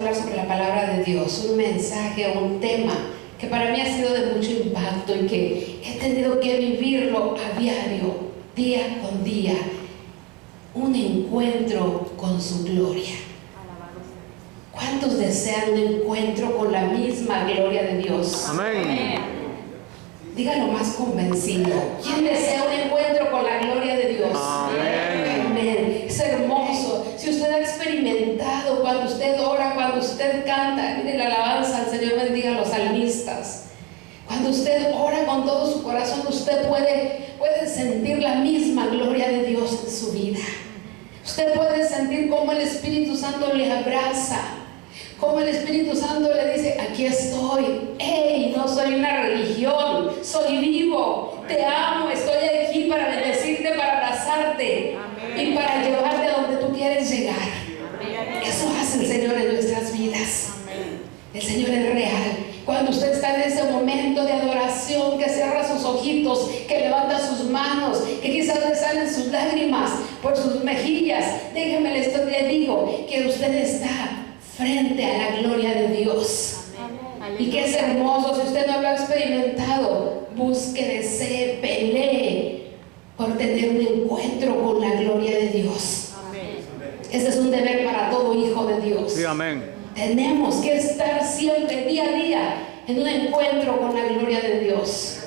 Hablar sobre la palabra de Dios, un mensaje, un tema que para mí ha sido de mucho impacto y que he tenido que vivirlo a diario, día con día, un encuentro con su gloria. ¿Cuántos desean un encuentro con la misma gloria de Dios? Amén. Dígalo más convencido. ¿Quién desea un encuentro con la gloria de Dios? Amén. Amén. Es hermoso. Si usted ha experimentado cuando usted ora, cuando usted canta, mire la alabanza, el Señor bendiga a los salmistas. Cuando usted ora con todo su corazón, usted puede sentir la misma gloria de Dios en su vida. Usted puede sentir cómo el Espíritu Santo le abraza, cómo el Espíritu Santo le dice: aquí estoy. Hey, no soy una religión, soy vivo, te amo, estoy aquí para bendecirte, para abrazarte y para llevarte a donde tú quieres llegar. Eso hace el Señor en nuestras vidas. El Señor es real. Cuando usted está en ese momento de adoración, que cierra sus ojitos, que levanta sus manos, que quizás le salen sus lágrimas por sus mejillas, déjeme le digo que usted está frente a la gloria de Dios. Y que es hermoso. Si usted no lo ha experimentado, busque, desee, pelee por tener un encuentro con la gloria de Dios. Ese es un deber para todo hijo de Dios. Sí, amén. Tenemos que estar siempre, día a día, en un encuentro con la gloria de Dios.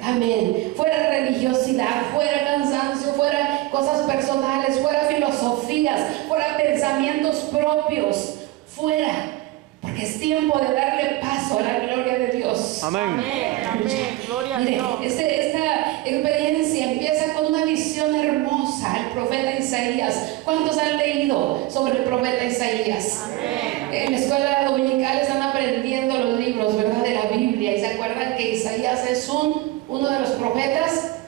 Amén. Fuera religiosidad, fuera cansancio, fuera cosas personales, fuera filosofías, fuera pensamientos propios, fuera. Porque es tiempo de darle paso a la gloria de Dios. Amén. Amén. Gloria a Mire, Dios. esta experiencia empieza con una visión hermosa, el profeta Isaías. ¿Cuántos han leído sobre el profeta Isaías? Amén. En la escuela dominical están aprendiendo los libros, ¿verdad?, de la Biblia, y se acuerdan que Isaías es uno de los profetas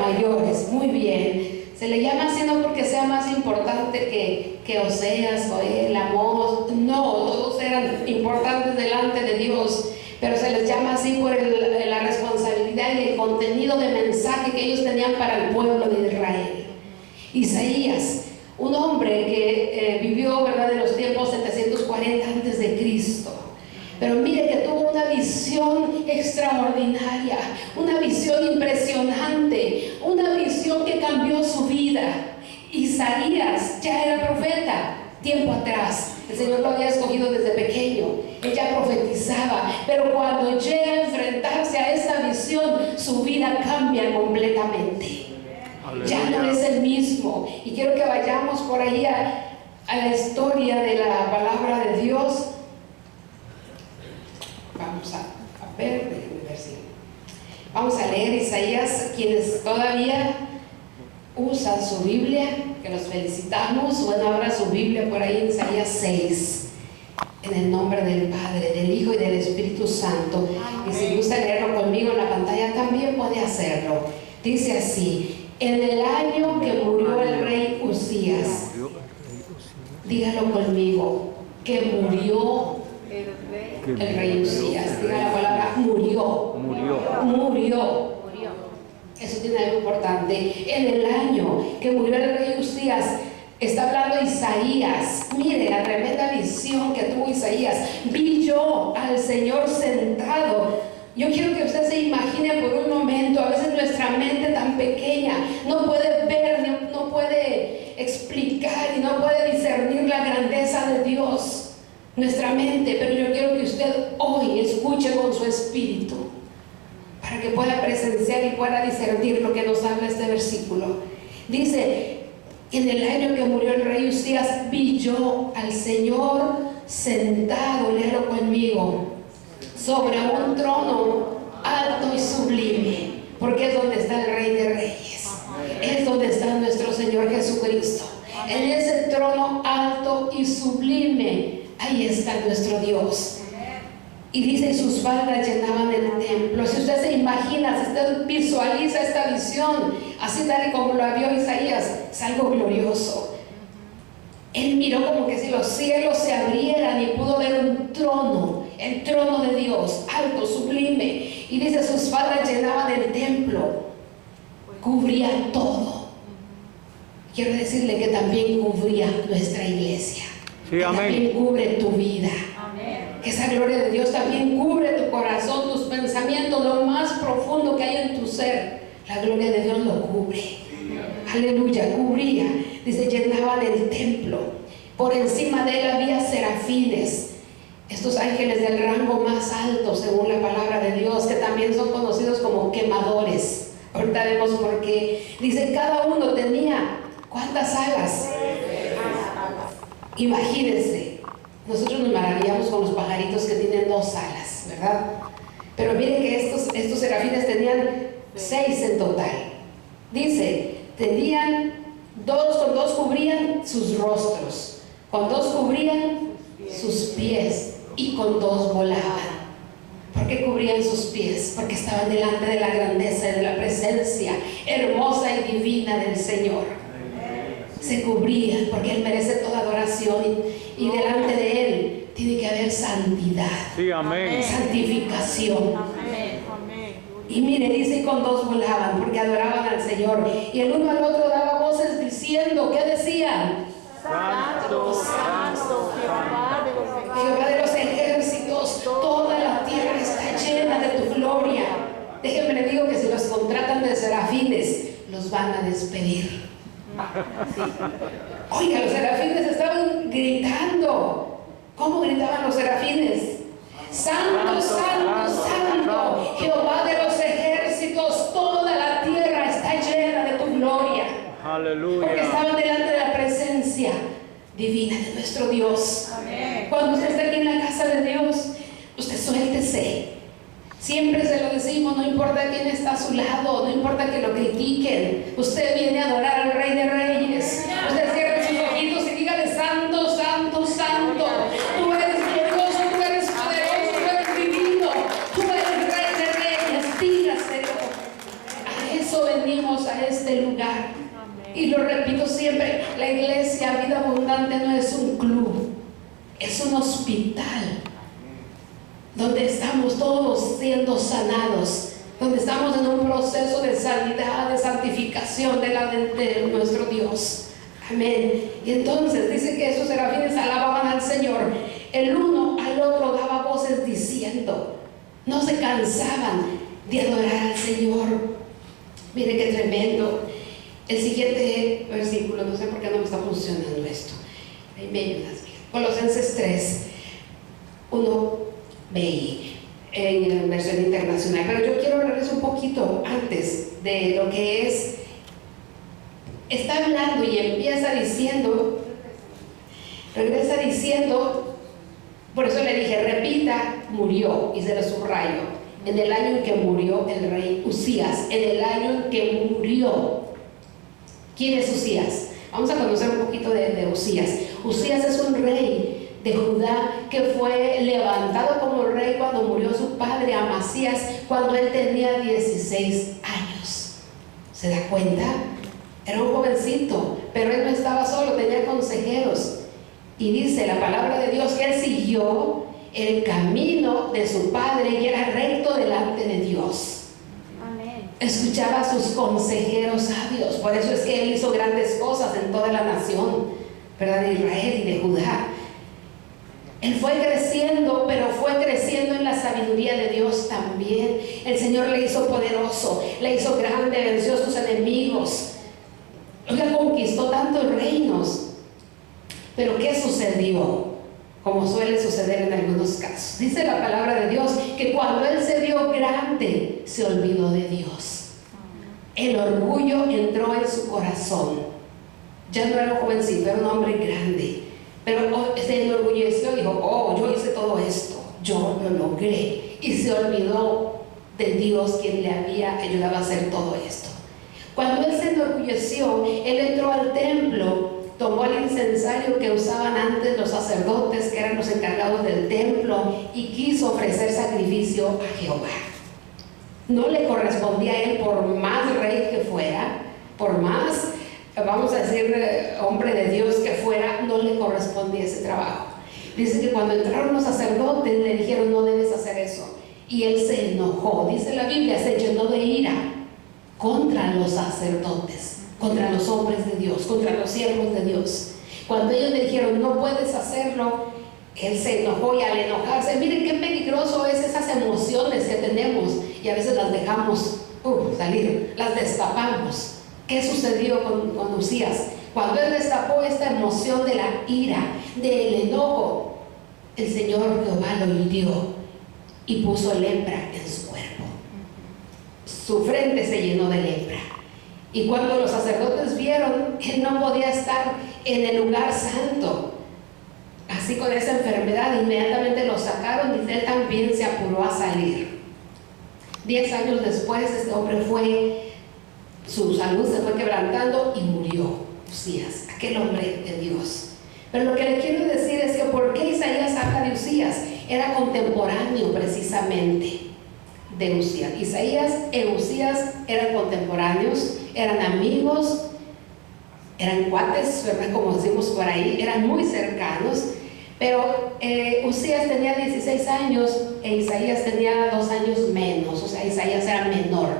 mayores. Muy bien. Se le llama así no porque sea más importante que Oseas, Joel, Amós. No, todos eran importantes delante de Dios, pero se les llama así por la responsabilidad y el contenido de mensaje que ellos tenían para el pueblo de Israel. Isaías, un hombre que vivió, ¿verdad?, en los tiempos 740 antes de Cristo. Pero mire que tuvo una visión extraordinaria, una visión impresionante, una visión que cambió su vida. Isaías ya era profeta tiempo atrás. El Señor lo había escogido desde pequeño. Él ya profetizaba, pero cuando llega a enfrentarse a esta visión, su vida cambia completamente. Ya no es el mismo. Y quiero que vayamos por ahí a la historia de la palabra de Dios. Vamos a ver, déjenme ver si vamos a leer Isaías. Quienes todavía usan su Biblia, que los felicitamos, bueno, abra su Biblia por ahí en Isaías 6, en el nombre del Padre, del Hijo y del Espíritu Santo. Y si gusta leerlo conmigo en la pantalla también puede hacerlo. Dice así: en el año que murió el rey Usías, dígalo conmigo, que murió el rey Usías. Diga la palabra murió. Murió. Eso tiene algo importante. En el año que murió el rey Usías, está hablando Isaías. Mire la tremenda visión que tuvo Isaías. Vi yo al Señor sentado. Yo quiero que usted se imagine por un momento. A veces nuestra mente tan pequeña no puede ver, no puede explicar y no puede discernir la grandeza de Dios. Nuestra mente, pero yo quiero que usted hoy escuche con su espíritu para que pueda presenciar y pueda discernir lo que nos habla este versículo. Dice: en el año que murió el rey Usías, vi yo al Señor sentado, léalo conmigo, sobre un trono alto y sublime, porque es donde está el Rey de Reyes, es donde está nuestro Señor Jesucristo. En ese trono alto y sublime, ahí está nuestro Dios. Y dice: sus faldas llenaban el templo. Si usted se imagina, si usted visualiza esta visión, así tal y como lo vio Isaías, es algo glorioso. Él miró como que si los cielos se abrieran y pudo ver un trono, el trono de Dios, alto, sublime. Y dice: sus faldas llenaban el templo, cubría todo. Quiero decirle que también cubría nuestra iglesia. Sí, que amén. también cubre tu vida. Amén. Que esa gloria de Dios también cubre tu corazón, tus pensamientos, lo más profundo que hay en tu ser. La gloria de Dios lo cubre. Aleluya, cubría. Dice, llenaban el templo. Por encima de él había serafines. Estos ángeles del rango más alto, según la palabra de Dios, que también son conocidos como quemadores. Ahorita vemos por qué. Dice, cada uno tenía, ¿cuántas alas? Imagínense, nosotros nos maravillamos con los pajaritos que tienen 2 alas, ¿verdad? Pero miren que estos serafines tenían 6 en total. Dice, tenían 2, con 2 cubrían sus rostros, con 2 cubrían sus pies y con 2 volaban. ¿Por qué cubrían sus pies? Porque estaban delante de la grandeza y de la presencia hermosa y divina del Señor. Se cubrían porque Él merece toda adoración y delante de Él tiene que haber santidad. Sí, amén. Santificación. Amén. Amén. Y mire, dice, con 2 volaban porque adoraban al Señor. Y el uno al otro daba voces diciendo, ¿qué decían? Santo, santo, Jehová de los ejércitos, toda la tierra está llena de tu gloria. Déjenme le digo que si los contratan de serafines, los van a despedir. Oiga, los serafines estaban gritando. ¿Cómo gritaban los serafines? Santo, santo, santo, Jehová de los ejércitos, toda la tierra está llena de tu gloria. Aleluya. Porque estaban delante de la presencia divina de nuestro Dios. Amén. Cuando usted está aquí en la casa de Dios, usted suéltese. Siempre se lo decimos, no importa quién está a su lado, no importa que lo critiquen. Usted viene a adorar al Rey de Reyes. Usted cierre sus ojitos y dígale, santo, santo, santo. Tú eres glorioso, tú eres poderoso, tú eres divino, tú eres Rey de Reyes. Dígaselo. A eso venimos a este lugar. Y lo repito siempre, la iglesia Vida Abundante no es un club, es un hospital donde estamos todos siendo sanados, donde estamos en un proceso de sanidad, de santificación de nuestro Dios. Amén. Y entonces dice que esos serafines alababan al Señor. El uno al otro daba voces diciendo, no se cansaban de adorar al Señor. Mire qué tremendo. El siguiente versículo, no sé por qué no me está funcionando esto. Ahí me ayudas. Colosenses 3, 1b, en versión internacional. Pero yo quiero hablarles un poquito antes de lo que es. Está hablando y empieza diciendo, regresa diciendo, por eso le dije, repita, murió, y se lo subrayo, en el año en que murió el rey Usías, en el año en que murió. ¿Quién es Usías? Vamos a conocer un poquito de Usías. Usías es un rey de Judá que fue levantado como rey cuando murió su padre Amasías, cuando él tenía 16 años. ¿Se da cuenta? Era un jovencito, pero él no estaba solo, tenía consejeros. Y dice la palabra de Dios que él siguió el camino de su padre y era recto delante de Dios. Escuchaba a sus consejeros sabios. Por eso es que él hizo grandes cosas en toda la nación, ¿verdad? De Israel y de Judá. Él fue creciendo, pero fue creciendo en la sabiduría de Dios también. El Señor le hizo poderoso, le hizo grande, venció a sus enemigos. Oiga, conquistó tantos reinos. Pero ¿qué sucedió? Como suele suceder en algunos casos. Dice la palabra de Dios que cuando él se vio grande, se olvidó de Dios. El orgullo entró en su corazón. Ya no era un jovencito, era un hombre grande. Pero se enorgulleció y dijo, oh, yo hice todo esto, yo lo logré. Y se olvidó de Dios, quien le había ayudado a hacer todo esto. Cuando él se enorgulleció, él entró al templo, tomó el incensario que usaban antes los sacerdotes, que eran los encargados del templo, y quiso ofrecer sacrificio a Jehová. No le correspondía a él, por más rey que fuera, por más, vamos a decir, hombre de Dios que fuera, no le correspondía ese trabajo. Dice que cuando entraron los sacerdotes le dijeron, no debes hacer eso. Y él se enojó, dice la Biblia, se llenó de ira contra los sacerdotes, contra los hombres de Dios, contra los siervos de Dios. Cuando ellos le dijeron, no puedes hacerlo, él se enojó, y al enojarse, miren qué peligroso es esas emociones que tenemos y a veces las dejamos salir, las destapamos. ¿Qué sucedió con Uzías? Cuando él destapó esta emoción de la ira, del enojo, el Señor Jehová lo hirió y puso lepra en su cuerpo. Su frente se llenó de lepra. Y cuando los sacerdotes vieron, él no podía estar en el lugar santo, así con esa enfermedad, inmediatamente lo sacaron y él también se apuró a salir. 10 años después, este hombre su salud se fue quebrantando y murió. Uzías, aquel hombre de Dios. Pero lo que le quiero decir es que ¿por qué Isaías habla de Uzías? Era contemporáneo precisamente de Uzías. Isaías y Uzías eran contemporáneos, eran amigos, eran cuates, ¿verdad? Como decimos por ahí, eran muy cercanos. Pero Uzías tenía 16 años e Isaías tenía 2 años menos. O sea, Isaías era menor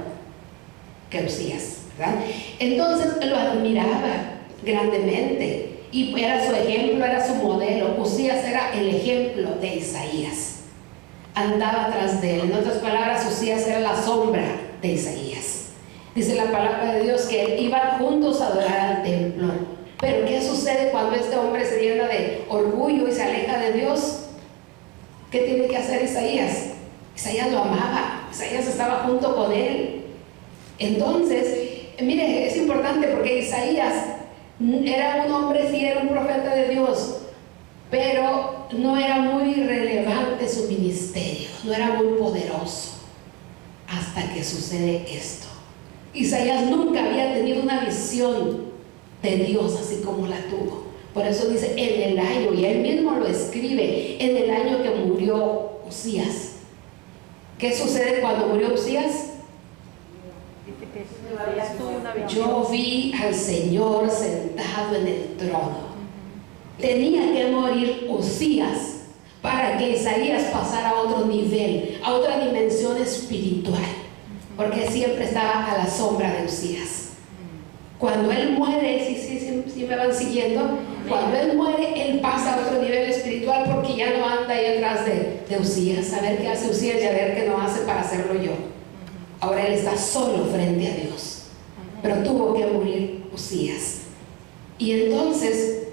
que Uzías, ¿verdad? Entonces lo admiraba grandemente y era su ejemplo, era su modelo. Uzías era el ejemplo de Isaías, andaba tras de él. En otras palabras, Uzías era la sombra de Isaías. Dice la palabra de Dios que iban juntos a adorar al templo. Pero ¿qué sucede cuando este hombre se llena de orgullo y se aleja de Dios? ¿Qué tiene que hacer Isaías? Isaías lo amaba, Isaías estaba junto con él. Entonces, mire, es importante porque Isaías era un hombre, sí, era un profeta de Dios, pero no era muy relevante su ministerio, no era muy poderoso, hasta que sucede esto. Isaías nunca había tenido una visión de Dios así como la tuvo. Por eso dice, en el año, y él mismo lo escribe, en el año que murió Uzías. ¿Qué sucede cuando murió Uzías? Yo vi al Señor sentado en el trono. Tenía que morir Uzías para que Isaías pasara a otro nivel, a otra dimensión espiritual, porque siempre estaba a la sombra de Uzías. Cuando él muere, si me van siguiendo, cuando él muere, él pasa a otro nivel espiritual porque ya no anda ahí atrás de Uzías, a ver qué hace Uzías y a ver qué no hace para hacerlo yo. Ahora él está solo frente a Dios, pero tuvo que morir Uzías. Y entonces,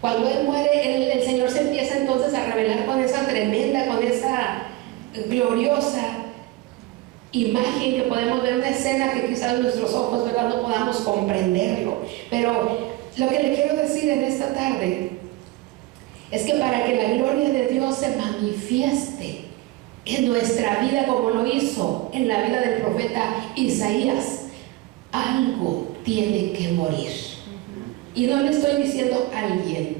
cuando él muere, el Señor se empieza entonces a revelar con esa tremenda, con esa gloriosa imagen que podemos ver, una escena que quizás nuestros ojos, ¿verdad?, no podamos comprenderlo. Pero lo que le quiero decir en esta tarde es que para que la gloria de Dios se manifieste en nuestra vida como lo hizo en la vida del profeta Isaías, algo tiene que morir. Y no le estoy diciendo a alguien,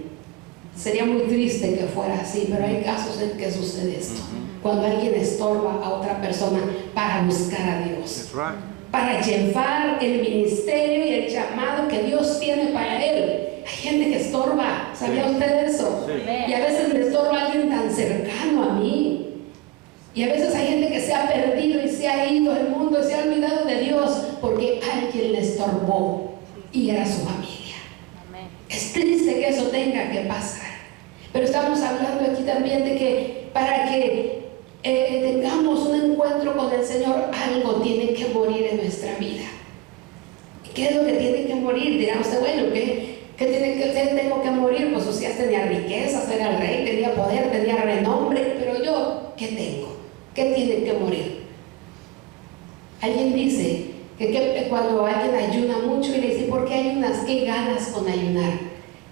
sería muy triste que fuera así, pero hay casos en que sucede esto, cuando alguien estorba a otra persona para buscar a Dios, para llevar el ministerio y el llamado que Dios tiene para él. Hay gente que estorba, ¿sabía usted eso? Y a veces le estorba a alguien tan cercano a mí. Y a veces hay gente que se ha perdido y se ha ido al mundo y se ha olvidado de Dios porque alguien le estorbó y era su familia. Es triste que eso tenga que pasar, pero estamos hablando aquí también de que para que tengamos un encuentro con el Señor, algo tiene que morir en nuestra vida. ¿Qué es lo que tiene que morir? Dirá usted, bueno, ¿qué tengo que morir? Pues Uzías tenía riquezas, era el rey, tenía poder, tenía renombre, pero yo, ¿qué tengo? ¿Qué tiene que morir? Alguien dice que cuando alguien ayuna mucho y le dice, ¿por qué ayunas? ¿Qué ganas con ayunar?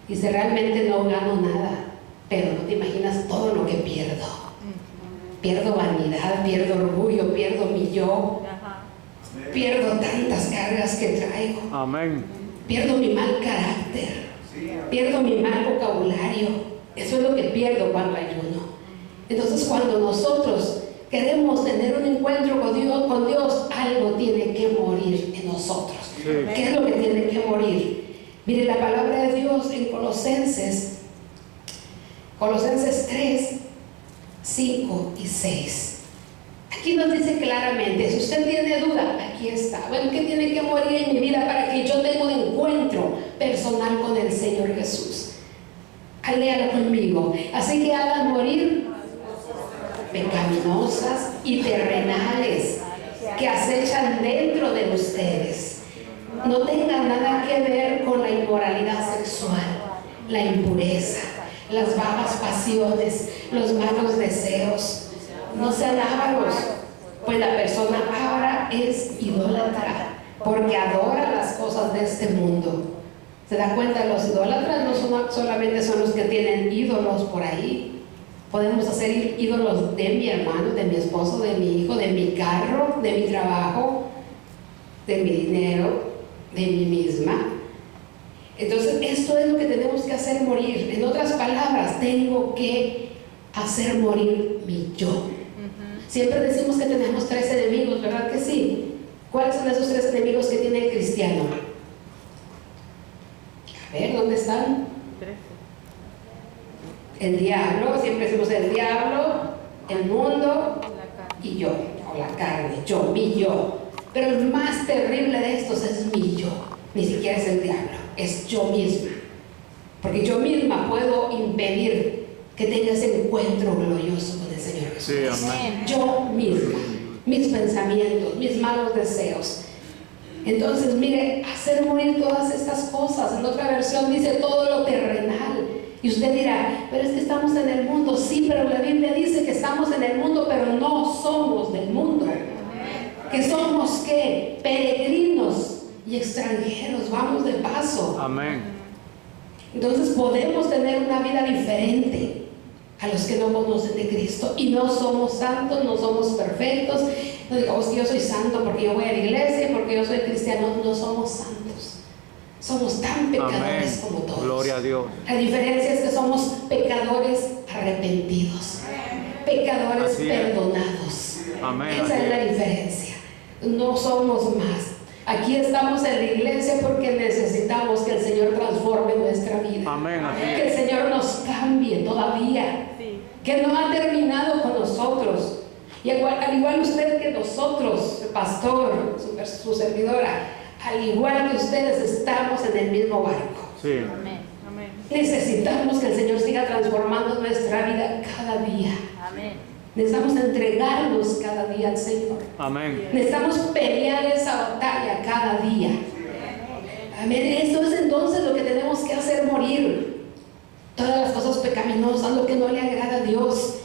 Dice, realmente no gano nada, pero no te imaginas todo lo que pierdo. Pierdo vanidad, pierdo orgullo, pierdo mi yo, pierdo tantas cargas que traigo. Amén. Pierdo mi mal carácter, pierdo mi mal vocabulario. Eso es lo que pierdo cuando ayuno. Entonces, cuando nosotros queremos tener un encuentro con Dios, algo tiene que morir en nosotros. ¿Qué es lo que tiene que morir? Mire la palabra de Dios en Colosenses 3, 5 y 6. Aquí nos dice claramente, si usted tiene duda, aquí está. Bueno, ¿qué tiene que morir en mi vida para que yo tenga un encuentro personal con el Señor Jesús? Léalo conmigo. Así que hagan morir pecaminosas y terrenales que acechan dentro de ustedes. No tengan nada que ver con la inmoralidad sexual, la impureza, las bajas pasiones, los malos deseos. No sean ávaros, pues la persona ávara es idólatra, porque adora las cosas de este mundo. ¿Se da cuenta? Los idólatras no solamente son los que tienen ídolos por ahí. Podemos hacer ídolos de mi hermano, de mi esposo, de mi hijo, de mi carro, de mi trabajo, de mi dinero, de mí misma. Entonces esto es lo que tenemos que hacer morir. En otras palabras, tengo que hacer morir mi yo. Siempre decimos que tenemos 3 enemigos, ¿verdad que sí? ¿Cuáles son esos 3 enemigos que tiene el cristiano? A ver, ¿dónde están? 13. El diablo, siempre decimos el diablo, el mundo y yo, o la carne, yo, mi yo. Pero el más terrible de estos es mi yo, ni siquiera es el diablo, es yo misma. Porque yo misma puedo impedir que tenga ese encuentro glorioso con el Señor Jesús. Sí, amén. Yo misma, mis pensamientos, mis malos deseos. Entonces, mire, hacer morir todas estas cosas. En otra versión dice todo lo terrenal. Y usted dirá, pero es que estamos en el mundo. Sí, pero la Biblia dice que estamos en el mundo, pero no somos del mundo. Que somos, ¿qué? Peregrinos y extranjeros, vamos de paso. Amén. Entonces podemos tener una vida diferente a los que no conocen de Cristo. Y no somos santos, no somos perfectos. No digamos que yo soy santo porque yo voy a la iglesia, porque yo soy cristiano. No somos santos. Somos tan pecadores Amén. como todos. Gloria a Dios. La diferencia es que somos pecadores arrepentidos, pecadores Así es. perdonados. Amén. Esa es la diferencia. No somos más. Aquí estamos en la iglesia porque necesitamos que el Señor transforme nuestra vida. Amén. Así Que el Señor nos cambie todavía. Sí. Que no ha terminado con nosotros. Y al igual usted que nosotros, el pastor, su servidora, al igual que ustedes, estamos en el mismo barco. Sí. Amén. Amén. Necesitamos que el Señor siga transformando nuestra vida cada día. Amén. Necesitamos entregarnos cada día al Señor. Amén. Necesitamos pelear esa batalla cada día. Amén. Esto es entonces lo que tenemos que hacer morir. Todas las cosas pecaminosas, lo que no le agrada a Dios.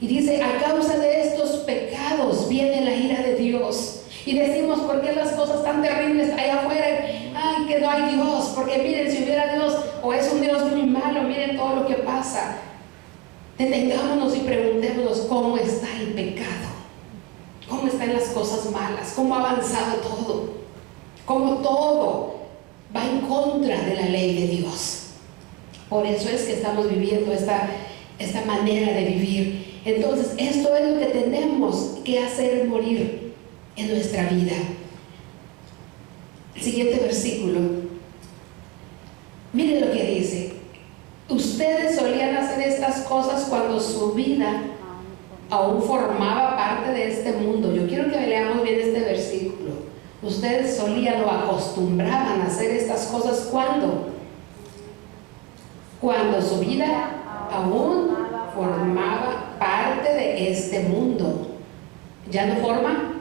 Y dice, a causa de estos pecados viene la ira de Dios. Y decimos, ¿por qué las cosas tan terribles allá afuera? Ay, que no hay Dios. Porque miren, si hubiera Dios, o es un Dios muy malo, miren todo lo que pasa. Detengámonos y preguntémonos cómo está el pecado. Cómo están las cosas malas. Cómo ha avanzado todo. Cómo todo va en contra de la ley de Dios. Por eso es que estamos viviendo esta manera de vivir. Entonces, esto es lo que tenemos que hacer morir en nuestra vida. El siguiente versículo. Miren lo que dice. Ustedes solían hacer estas cosas cuando su vida aún formaba parte de este mundo. Yo quiero que leamos bien este versículo. Ustedes solían o acostumbraban a hacer estas cosas cuando su vida aún formaba parte de este mundo. ¿Ya no forma?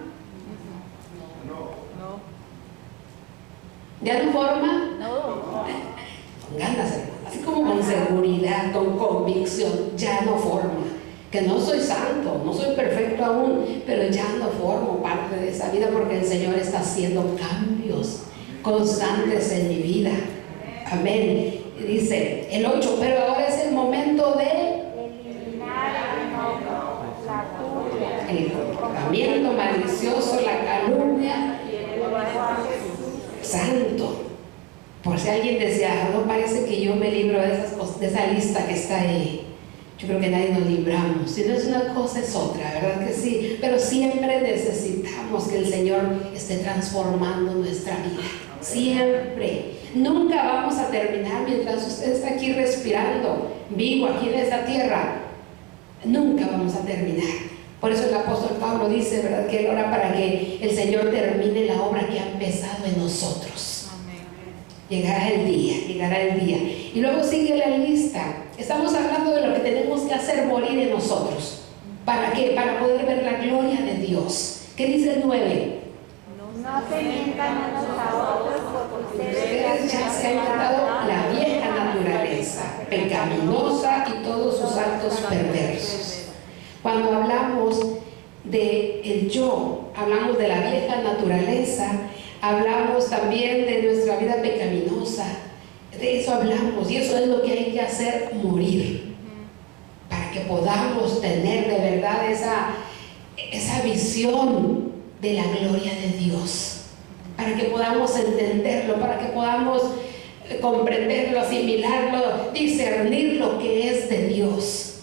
No. ¿Ya no forma? No. Con ganas, así como con seguridad, con convicción. Ya no forma. Que no soy santo, no soy perfecto aún, pero ya no formo parte de esa vida porque el Señor está haciendo cambios constantes en mi vida. Amén. Dice el 8, pero ahora es el momento de el comportamiento malicioso, la calumnia. Santo. Por si alguien decía, no parece que yo me libro de esas cosas, de esa lista que está ahí. Yo creo que nadie nos libramos. Si no es una cosa, es otra, ¿verdad que sí? Pero siempre necesitamos que el Señor esté transformando nuestra vida. Siempre. Nunca vamos a terminar mientras usted está aquí respirando, vivo aquí en esta tierra. Nunca vamos a terminar. Por eso el apóstol Pablo dice, ¿verdad?, que él ora para que el Señor termine la obra que ha empezado en nosotros. Amén. Llegará el día, llegará el día. Y luego sigue la lista. Estamos hablando de lo que tenemos que hacer morir en nosotros. ¿Para qué? Para poder ver la gloria de Dios. ¿Qué dice el 9? No se mientan unos a otros, porque Ustedes ya se han matado la vieja naturaleza, pecaminosa y todos sus actos perversos. Cuando hablamos de el yo, hablamos de la vieja naturaleza, hablamos también de nuestra vida pecaminosa. De eso hablamos y eso es lo que hay que hacer morir, para que podamos tener de verdad esa visión de la gloria de Dios, para que podamos entenderlo, para que podamos comprenderlo, asimilarlo, discernir lo que es de Dios,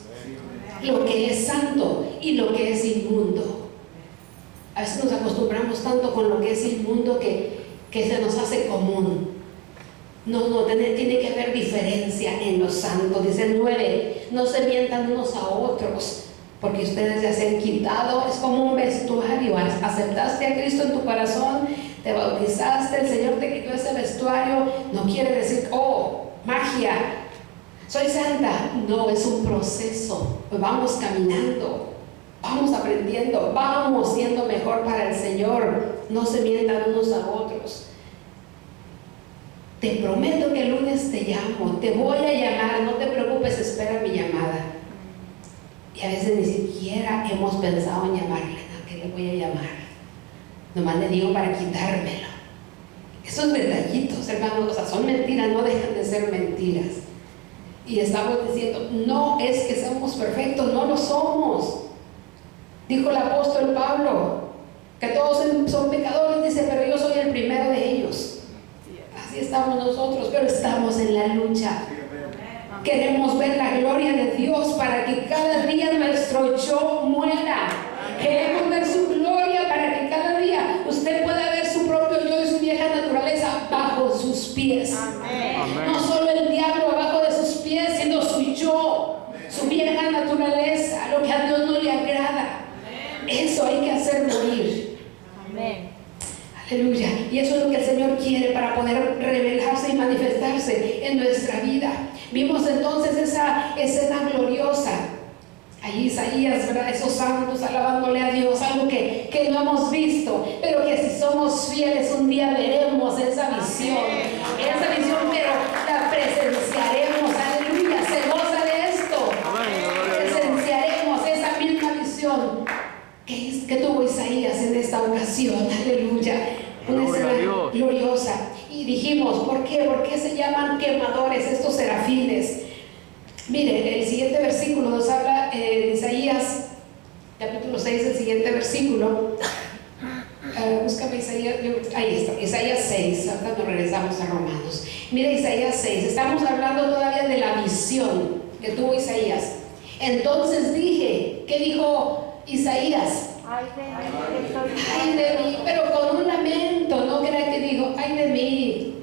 lo que es santo y lo que es inmundo. A veces nos acostumbramos tanto con lo que es inmundo que se nos hace común. No, tiene que haber diferencia en los santos. Dice el 9, no se mientan unos a otros, porque ustedes ya se han quitado. Es como un vestuario. Aceptaste a Cristo en tu corazón, te bautizaste, el Señor te quitó ese vestuario. No quiere decir, oh, magia, soy santa. No, es un proceso. Pues vamos caminando, vamos aprendiendo, vamos siendo mejor para el Señor. No se mientan unos a otros. Te prometo que el lunes te llamo, te voy a llamar, no te preocupes, espera mi llamada. Y a veces ni siquiera hemos pensado en llamarle. ¿No? ¿Qué le voy a llamar? Nomás le digo para quitármelo. Esos detallitos, hermanos, o sea, son mentiras, no dejan de ser mentiras. Y estamos diciendo, no es que seamos perfectos, no lo somos. Dijo el apóstol Pablo, que todos son pecadores, dice, pero yo soy el primero de ellos. Así estamos nosotros, pero estamos en la lucha. Queremos ver la gloria de Dios para que cada día nuestro yo muera. Queremos ver su gloria para que cada día usted pueda ver su propio yo y su vieja naturaleza bajo sus pies. No solo el diablo abajo de sus pies, sino su yo, su vieja naturaleza, lo que a Dios no le agrada. Eso hay que hacer morir. Amén. Aleluya. Y eso es lo que el Señor quiere para poder revelarse y manifestarse en nuestra vida. Vimos entonces esa escena gloriosa. Allí Isaías, ¿verdad? Esos santos alabándole a Dios, algo que no hemos visto, pero que si somos fieles un día veremos esa visión. Esa visión, pero la presenciaremos. Aleluya. Se goza de esto. Presenciaremos esa misma visión que tuvo Isaías en esta ocasión. Aleluya. Una escena gloriosa. Y dijimos, ¿por qué? ¿Por qué se llaman quemadores estos serafines? Mire, el siguiente versículo nos habla de Isaías, capítulo 6, el siguiente versículo. Búscame Isaías, ahí está, Isaías 6, ahorita nos regresamos a Romanos. Mire Isaías 6, estamos hablando todavía de la visión que tuvo Isaías. Entonces dije, ¿qué dijo Isaías? Ay de mí, pero con un lamento, no crea que dijo, ay de mí.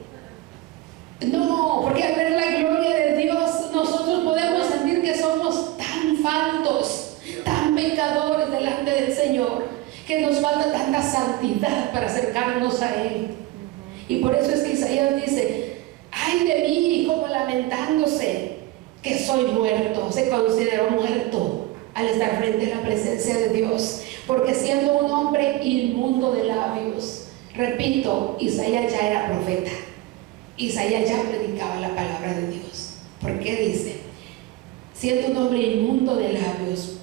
No, porque al ver la gloria de Dios, nosotros podemos sentir que somos tan faltos, tan pecadores delante del Señor, que nos falta tanta santidad para acercarnos a Él. Y por eso es que Isaías dice, ay de mí, como lamentándose, que soy muerto, se consideró muerto al estar frente a la presencia de Dios, porque siendo un hombre inmundo de labios, repito, Isaías ya era profeta, Isaías ya predicaba la palabra de Dios. ¿Por qué dice? Siendo un hombre inmundo de labios,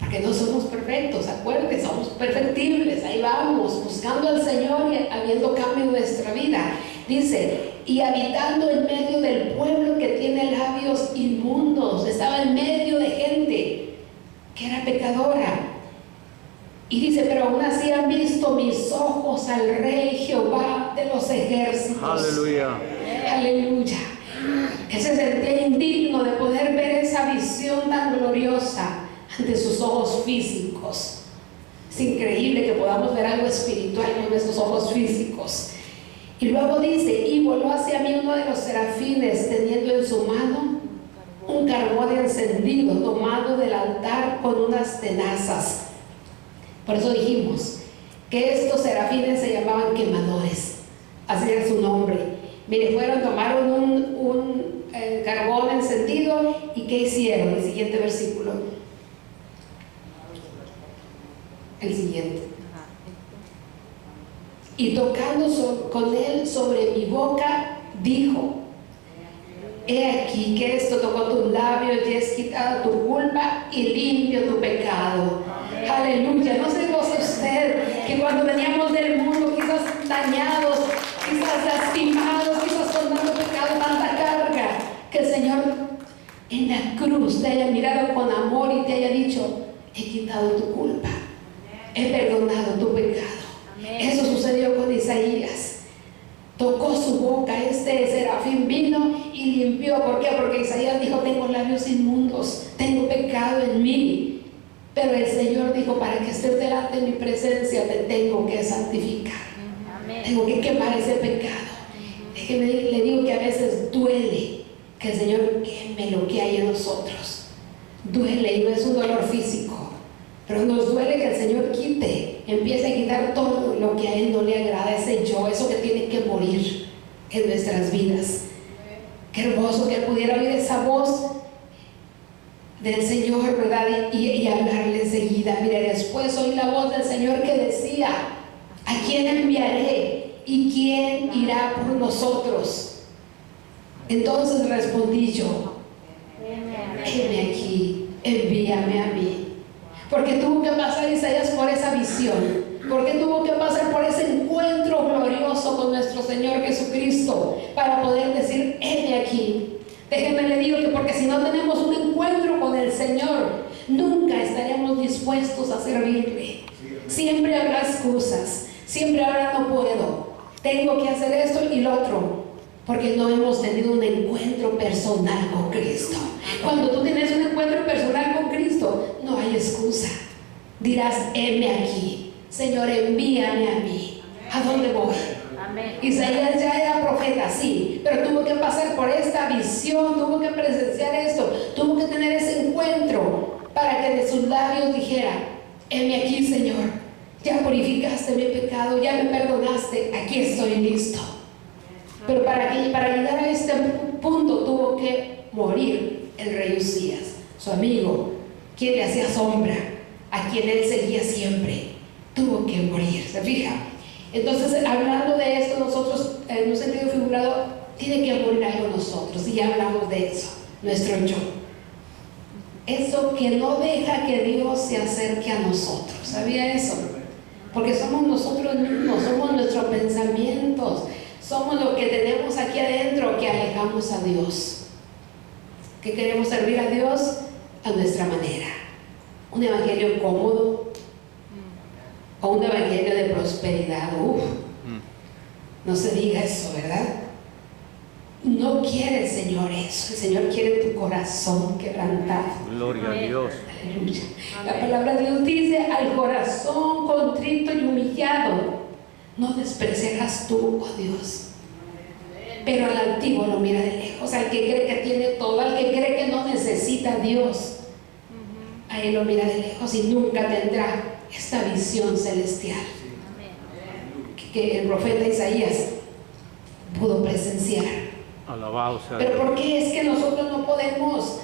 porque no somos perfectos, acuérdense, somos perfectibles, ahí vamos, buscando al Señor y habiendo cambio en nuestra vida. Dice, y habitando en medio del pueblo que tiene labios inmundos, estaba en medio de gente que era pecadora. Y dice, pero aún así han visto mis ojos al Rey Jehová de los ejércitos. Aleluya. Aleluya. Él se sentía indigno de poder ver esa visión tan gloriosa ante sus ojos físicos. Es increíble que podamos ver algo espiritual con nuestros ojos físicos. Y luego dice, y voló hacia mí uno de los serafines, teniendo en su mano un carbón encendido, tomado del altar con unas tenazas. Por eso dijimos que estos serafines se llamaban quemadores, así era su nombre. Mire, tomaron un carbón encendido. ¿Y qué hicieron? El siguiente versículo. El siguiente. Y tocando con él sobre mi boca, dijo: he aquí que esto tocó tus labios y es quitada tu culpa y limpio tu pecado. Aleluya. No se goza usted que cuando veníamos del mundo, quizás dañados, quizás lastimados, quizás con tanto pecado, tanta carga, que el Señor en la cruz te haya mirado con amor y te haya dicho: he quitado tu culpa, he perdonado tu pecado. Eso sucedió con Isaías. Tocó su boca, este serafín vino y limpió. ¿Por qué? Porque Isaías dijo: tengo labios inmundos, tengo pecado en mí. Pero el Señor dijo: para que estés delante de mi presencia te tengo que santificar. Tengo que quemar ese pecado. Déjeme, le digo que a veces duele que el Señor queme lo que hay en nosotros. Duele, y no es un dolor físico, pero nos duele que el Señor empiece a quitar todo lo que a Él no le agrada, ese yo, eso que tiene que morir en nuestras vidas. Qué hermoso que Él pudiera oír esa voz del Señor, ¿verdad? Y hablarle enseguida. Mire, después oí la voz del Señor que decía: ¿a quién enviaré? ¿Y quién irá por nosotros? Entonces respondí yo: heme aquí, envíame a mí. Porque tuvo que pasar Isaías por esa visión, porque tuvo que pasar por ese encuentro glorioso con nuestro Señor Jesucristo para poder decir: heme aquí. Déjenme le digo que porque si no tenemos un encuentro con el Señor, nunca estaremos dispuestos a servirle. Siempre habrá excusas, siempre habrá: no puedo, tengo que hacer esto y lo otro, porque no hemos tenido un encuentro personal con Cristo. Cuando tú tienes un encuentro personal con Cristo, no hay excusa. Dirás: heme aquí, Señor, envíame a mí. ¿A dónde voy? Amén. Isaías ya era profeta, sí, pero tuvo que pasar por esta visión, tuvo que presenciar esto, tuvo que tener ese encuentro para que de sus labios dijera: heme aquí, Señor, ya purificaste mi pecado, ya me perdonaste, aquí estoy listo. Pero para llegar a este punto tuvo que morir el rey Usías, su amigo, quien le hacía sombra, a quien él seguía siempre. Tuvo que morir, ¿se fija? Entonces, hablando de esto, nosotros, en un sentido figurado, tiene que morir algo en nosotros, y ya hablamos de eso, nuestro yo. Eso que no deja que Dios se acerque a nosotros. ¿Sabía eso? Porque somos nosotros mismos, somos nuestros pensamientos, somos lo que tenemos aquí adentro que alejamos a Dios, que queremos servir a Dios a nuestra manera. Un evangelio cómodo o un evangelio de prosperidad. No se diga eso, ¿verdad? No quiere el Señor eso. El Señor quiere tu corazón quebrantado. Gloria a Dios. Aleluya. La palabra de Dios dice: al corazón contrito y humillado no despreciarás tú, oh Dios. Pero al altivo lo mira de lejos, al que cree que tiene todo, al que cree que no necesita a Dios, a él lo mira de lejos y nunca tendrá esta visión celestial que el profeta Isaías pudo presenciar. Alabado sea Pero Dios. ¿por qué es que nosotros no podemos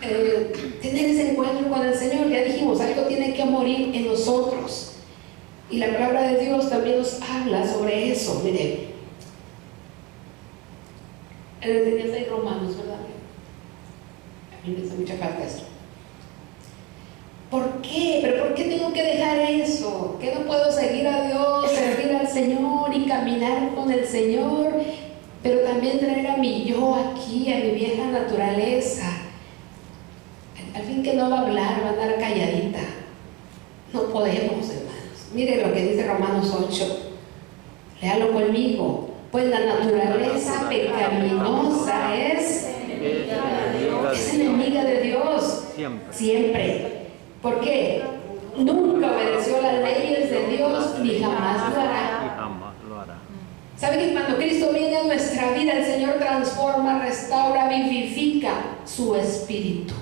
tener ese encuentro con el Señor? Ya dijimos, algo tiene que morir en nosotros. Y la palabra de Dios también nos habla sobre eso. Mire, tenías ahí Romanos, ¿verdad? A mí me hace mucha falta esto. ¿Por qué? ¿Pero por qué tengo que dejar eso? ¿Que no puedo seguir a Dios, servir al Señor y caminar con el Señor? Pero también traer a mi yo aquí, a mi vieja naturaleza. Al fin que no va a hablar, va a andar calladita. No podemos, hermanos. Mire lo que dice Romanos 8. Léalo conmigo. Pues la naturaleza pecaminosa es enemiga de Dios. Siempre. ¿Por qué? Nunca obedeció las leyes de Dios ni jamás lo hará. ¿Sabe que cuando Cristo viene a nuestra vida, el Señor transforma, restaura, vivifica su espíritu?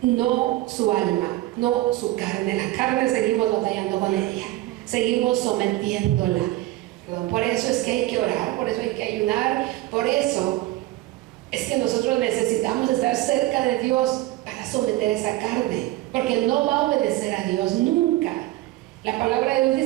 No su alma, no su carne. La carne seguimos batallando con ella, seguimos sometiéndola. Por eso es que hay que orar, por eso hay que ayunar, por eso Es que nosotros necesitamos estar cerca de Dios someter esa carne, porque no va a obedecer a Dios nunca. La palabra de Dios